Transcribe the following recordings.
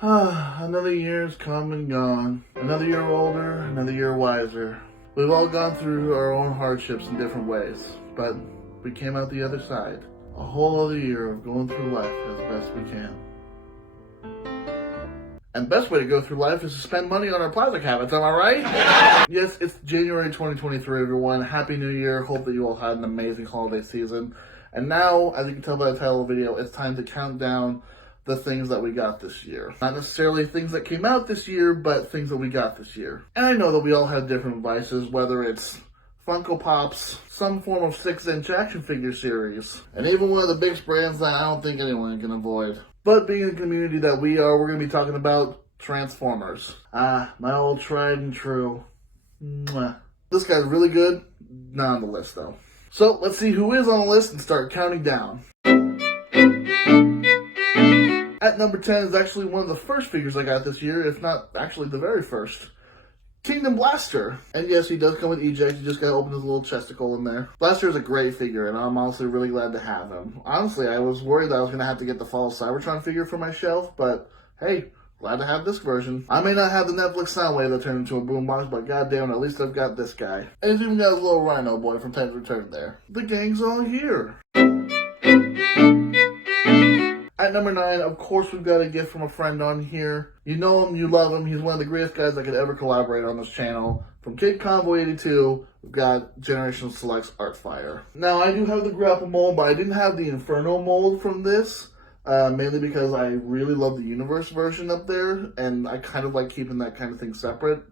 Another year's come and gone. Another year older, another year wiser. We've all gone through our own hardships in different ways, but we came out the other side. A whole other year of going through life as best we can. And best way to go through life is to spend money on our plastic habits, am I right? Yes, it's January 2023, everyone. Happy New Year. Hope that you all had an amazing holiday season. And now, as you can tell by the title of the video, it's time to count down the things that we got this year. Not necessarily things that came out this year, but things that we got this year. And I know that we all have different vices, whether it's Funko Pops, some form of 6-inch action figure series, and even one of the biggest brands that I don't think anyone can avoid. But being in the community that we are, we're going to be talking about Transformers. My old tried and true. Mwah. This guy's really good. Not on the list, though. So, let's see who is on the list and start counting down. At number 10 is actually one of the first figures I got this year, if not actually the very first. Kingdom Blaster. And yes, he does come with eject. You just gotta open his little chesticle in there. Blaster is a great figure, and I'm honestly really glad to have him. Honestly, I was worried that I was gonna have to get the Fall of Cybertron figure for my shelf, but hey, glad to have this version. I may not have the Netflix Soundwave that turned into a boombox, but goddamn, at least I've got this guy. And he's even got his little Rhino boy from Titan's Return there. The gang's all here. At number 9, of course, we've got a gift from a friend on here. You know him, you love him. He's one of the greatest guys that could ever collaborate on this channel. From Kid Convoy 82, we've got Generation Select's Artfire. Now, I do have the Grapple mold, but I didn't have the Inferno mold from this. Mainly because I really love the Universe version up there, and I kind of like keeping that kind of thing separate.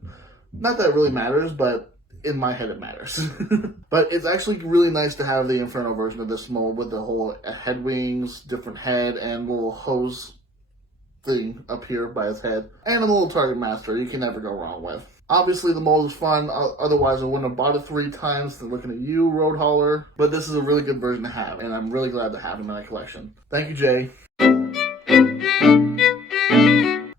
Not that it really matters, but in my head it matters. But it's actually really nice to have the Inferno version of this mold with the whole head wings, different head, and little hose thing up here by his head. And a little Target Master you can never go wrong with. Obviously the mold is fun, otherwise I wouldn't have bought it 3 times than looking at you, Road Hauler. But this is a really good version to have, and I'm really glad to have him in my collection. Thank you, Jay.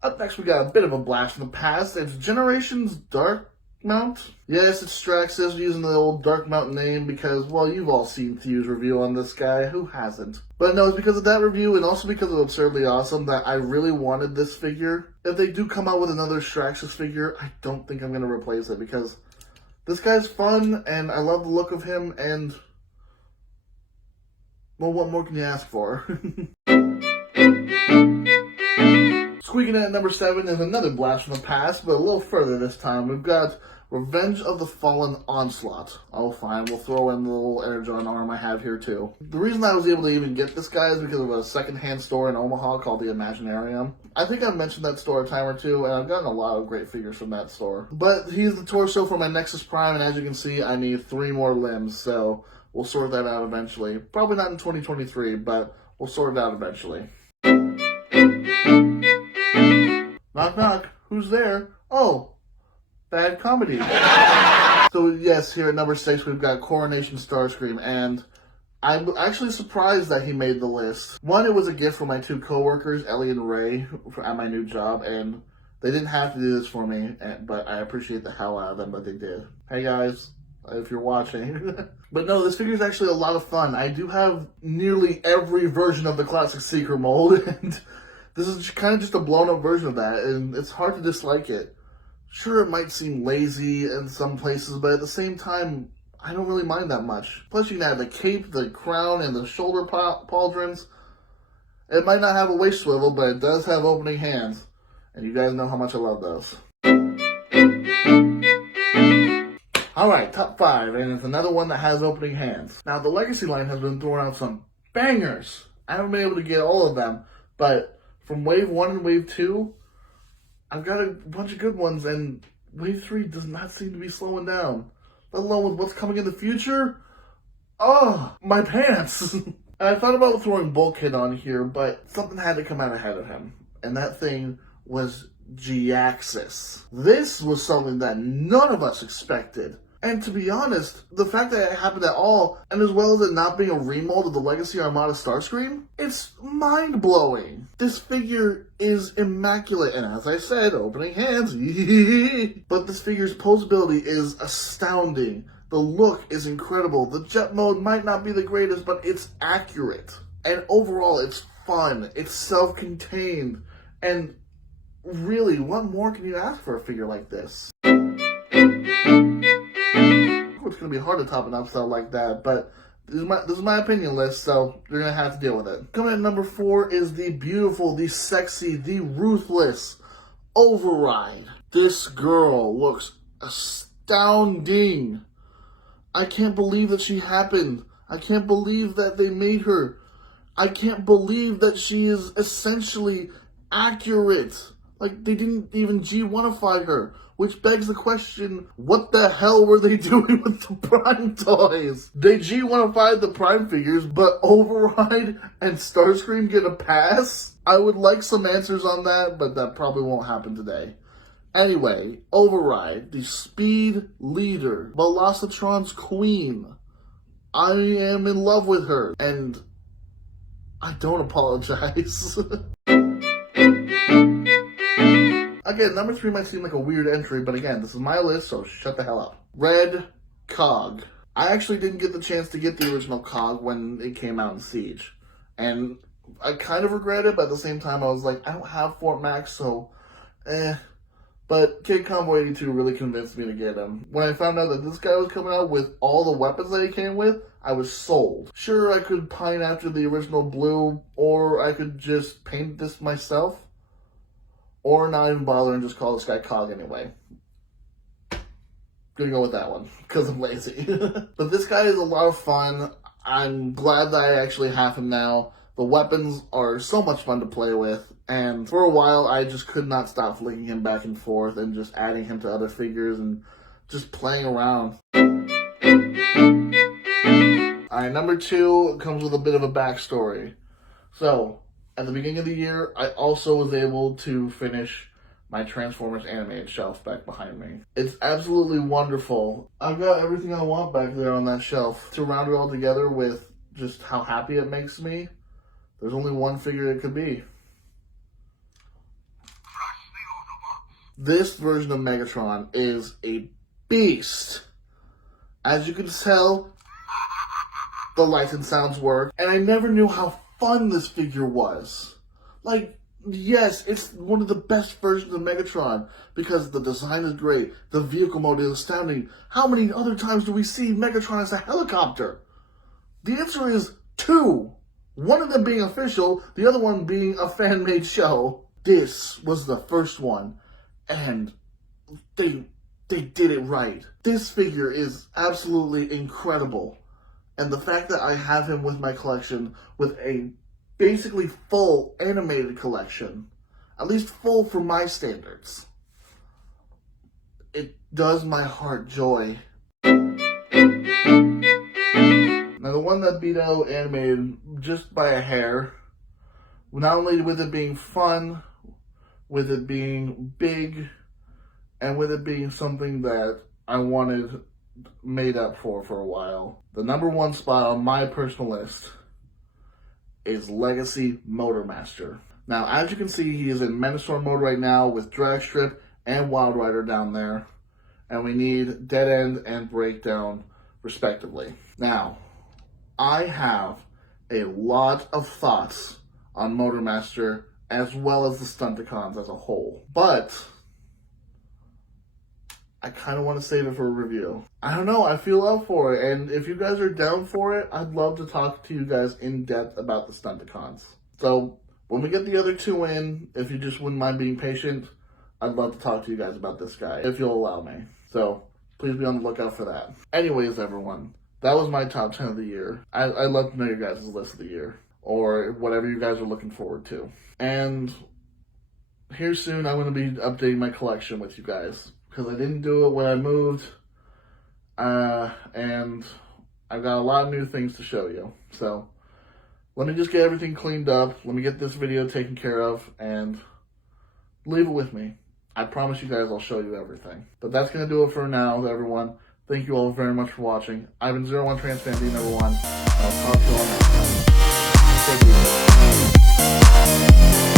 Up next we got a bit of a blast from the past. It's Generations Dark Mount. Yes, it's Straxus using the old Dark Mount name because, well, you've all seen Thew's review on this guy. Who hasn't? But no, it's because of that review and also because of Absurdly Awesome that I really wanted this figure. If they do come out with another Straxus figure, I don't think I'm going to replace it because this guy's fun and I love the look of him and, well, what more can you ask for? Squeaking in at number 7 is another blast from the past, but a little further this time. We've got Revenge of the Fallen Onslaught. Oh, fine. We'll throw in the little Energon arm I have here, too. The reason I was able to even get this guy is because of a secondhand store in Omaha called the Imaginarium. I think I've mentioned that store a time or two, and I've gotten a lot of great figures from that store. But he's the torso for my Nexus Prime, and as you can see, I need 3 more limbs, so we'll sort that out eventually. Probably not in 2023, but we'll sort it out eventually. Knock, knock. Who's there? Oh, Bad Comedy. So, yes, here at number 6, we've got Coronation Starscream, and I'm actually surprised that he made the list. One, it was a gift from my 2 coworkers, Ellie and Ray, at my new job, and they didn't have to do this for me, but I appreciate the hell out of them, but they did. Hey, guys, if you're watching. But no, this figure is actually a lot of fun. I do have nearly every version of the classic Seeker mold, and this is kind of just a blown-up version of that, and it's hard to dislike it. Sure, it might seem lazy in some places, but at the same time, I don't really mind that much. Plus, you can add the cape, the crown, and the shoulder pauldrons. It might not have a waist swivel, but it does have opening hands, and you guys know how much I love those. Alright, top 5, and it's another one that has opening hands. Now, the Legacy line has been throwing out some bangers. I haven't been able to get all of them, but from Wave 1 and Wave 2, I've got a bunch of good ones, and Wave 3 does not seem to be slowing down. Let alone with what's coming in the future. Oh, my pants! And I thought about throwing Bulkhead on here, but something had to come out ahead of him. And that thing was G-Axis. This was something that none of us expected. And to be honest, the fact that it happened at all, and as well as it not being a remold of the Legacy Armada Starscream, it's mind-blowing. This figure is immaculate, and as I said, opening hands. But this figure's posability is astounding. The look is incredible. The jet mode might not be the greatest, but it's accurate. And overall, it's fun. It's self-contained. And really, what more can you ask for a figure like this? It's going to be hard to top an upsell like that, but this is my opinion list, so you're going to have to deal with it. Coming at number 4 is the beautiful, the sexy, the ruthless Override. This girl looks astounding. I can't believe that she happened. I can't believe that they made her. I can't believe that she is essentially accurate. Like, they didn't even G1ify her. Which begs the question, what the hell were they doing with the Prime toys? They G1ified the Prime figures, but Override and Starscream get a pass? I would like some answers on that, but that probably won't happen today. Anyway, Override, the speed leader, Velocitron's queen. I am in love with her, and I don't apologize. Again, number 3 might seem like a weird entry, but again, this is my list, so shut the hell up. Red Cog. I actually didn't get the chance to get the original Cog when it came out in Siege. And I kind of regret it, but at the same time, I was like, I don't have Fort Max, so But Kid Convoy 82 really convinced me to get him. When I found out that this guy was coming out with all the weapons that he came with, I was sold. Sure, I could pine after the original blue, or I could just paint this myself. Or not even bother and just call this guy Cog anyway. Gonna go with that one, because I'm lazy. But this guy is a lot of fun. I'm glad that I actually have him now. The weapons are so much fun to play with. And for a while, I just could not stop flicking him back and forth and just adding him to other figures and just playing around. Alright, number 2 comes with a bit of a backstory. So, at the beginning of the year, I also was able to finish my Transformers animated shelf back behind me. It's absolutely wonderful. I've got everything I want back there on that shelf. To round it all together with just how happy it makes me, there's only one figure it could be. This version of Megatron is a beast. As you can tell, the lights and sounds work, and I never knew how fun this figure was. Like, yes, it's one of the best versions of Megatron because the design is great, the vehicle mode is astounding. How many other times do we see Megatron as a helicopter? The answer is 2. One of them being official, the other one being a fan-made show. This was the first one, and they did it right. This figure is absolutely incredible. And the fact that I have him with my collection with a basically full animated collection, at least full for my standards, it does my heart joy. Now the one that beat out animated just by a hair, not only with it being fun, with it being big, and with it being something that I wanted made up for a while. The number 1 spot on my personal list is Legacy Motormaster. Now, as you can see, he is in Menace mode right now with Drag Strip and Wild Rider down there. And we need Dead End and Breakdown, respectively. Now, I have a lot of thoughts on Motormaster as well as the Stunticons as a whole. But I kind of want to save it for a review. I don't know, I feel up for it, and if you guys are down for it, I'd love to talk to you guys in depth about the Stunticons. So, when we get the other 2 in, if you just wouldn't mind being patient, I'd love to talk to you guys about this guy, if you'll allow me. So, please be on the lookout for that. Anyways, everyone, that was my top 10 of the year. I'd love to know your guys' list of the year, or whatever you guys are looking forward to. And here soon, I'm going to be updating my collection with you guys, because I didn't do it when I moved, and I've got a lot of new things to show you. So, let me just get everything cleaned up, let me get this video taken care of, and leave it with me. I promise you guys I'll show you everything. But that's going to do it for now, everyone. Thank you all very much for watching. I've been 01TRANSFAN's number 1. I'll talk to you all next time. Take it easy.